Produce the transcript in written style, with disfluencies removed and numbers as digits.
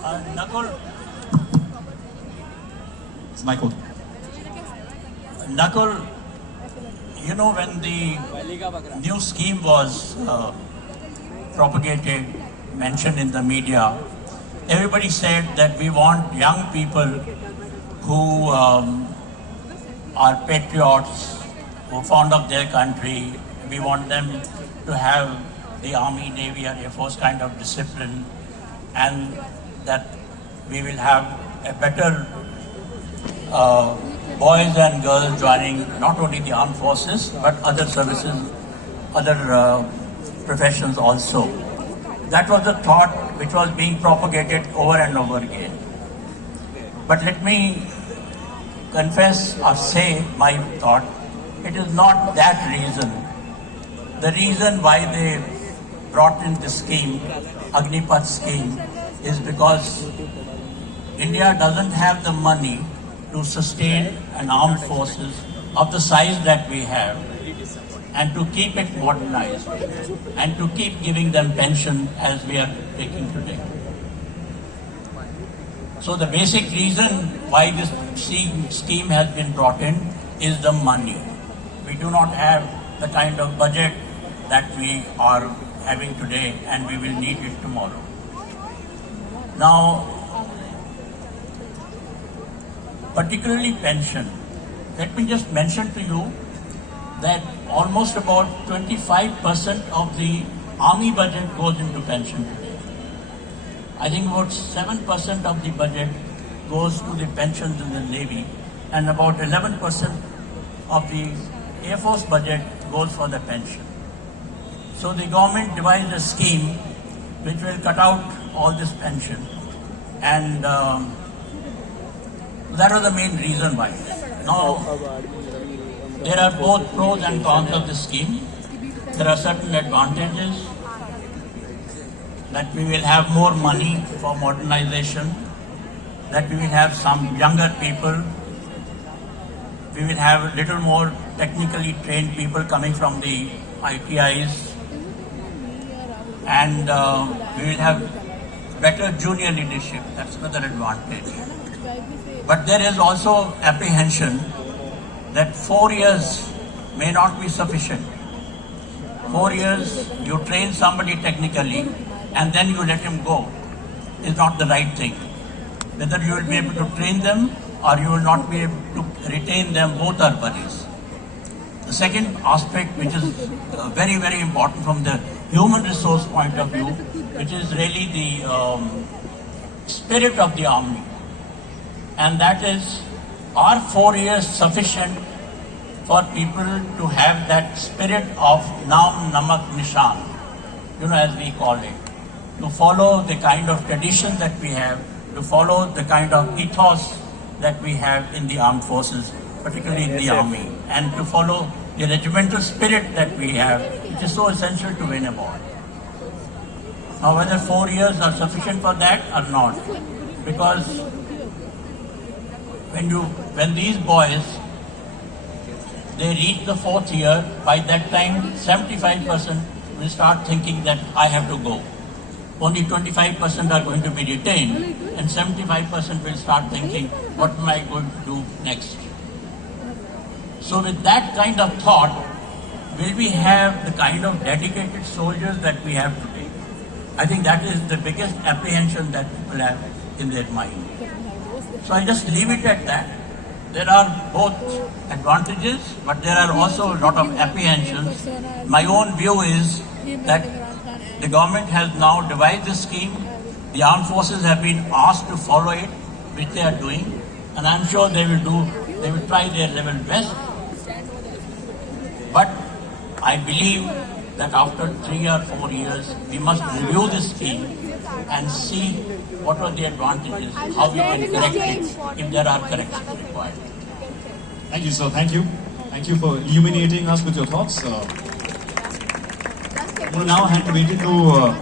Nakul, It's Michael. Nakul, you know, when the new scheme was propagated, mentioned in the media, everybody said that we want young people who are patriots, who are fond of their country. We want them to have the Army, Navy, or Air Force kind of discipline, and that we will have a better boys and girls joining not only the armed forces but other services, other professions also. That was the thought which was being propagated over and over again. But let me confess or say my thought, it is not that reason. The reason why they brought in this scheme, Agnipath scheme, is because India doesn't have the money to sustain an armed forces of the size that we have, and to keep it modernized, and to keep giving them pension as we are taking today. So the basic reason why this scheme has been brought in is the money. We do not have the kind of budget that we are having today, and we will need it tomorrow. Now, particularly pension, let me just mention to you that almost about 25% of the army budget goes into pension today. I think about 7% of the budget goes to the pensions in the Navy, and about 11% of the Air Force budget goes for the pension. So the government devised a scheme which will cut out all this pension, and that was the main reason why. Now, there are both pros and cons of this scheme. There are certain advantages, that we will have more money for modernization, that we will have some younger people, we will have a little more technically trained people coming from the ITIs, and we will have better junior leadership. That's another advantage. But there is also apprehension that 4 years may not be sufficient. 4 years, you train somebody technically and then you let him go, is not the right thing. Whether you will be able to train them or you will not be able to retain them, both are worries. The second aspect, which is very, very important from the human resource point of view, which is really the spirit of the army. And that is, are 4 years sufficient for people to have that spirit of Naam Namak Nishan, as we call it, to follow the kind of tradition that we have, to follow the kind of ethos that we have in the armed forces, particularly in the army, and to follow the regimental spirit that we have, which is so essential to win a war. Now, whether 4 years are sufficient for that or not, because when these boys, they reach the 4th year, by that time 75% will start thinking that I have to go. Only 25% are going to be retained, and 75% will start thinking, what am I going to do next? So with that kind of thought, will we have the kind of dedicated soldiers that we have today? I think that is the biggest apprehension that people have in their mind. So I just leave it at that. There are both advantages, but there are also a lot of apprehensions. My own view is that the government has now devised this scheme. The armed forces have been asked to follow it, which they are doing, and I'm sure they will try their level best. But I believe that after 3 or 4 years, we must review this scheme and see what are the advantages, how we can correct it, if there are corrections required. Thank you, sir. Thank you. Thank you for illuminating us with your thoughts. We'll now hand it to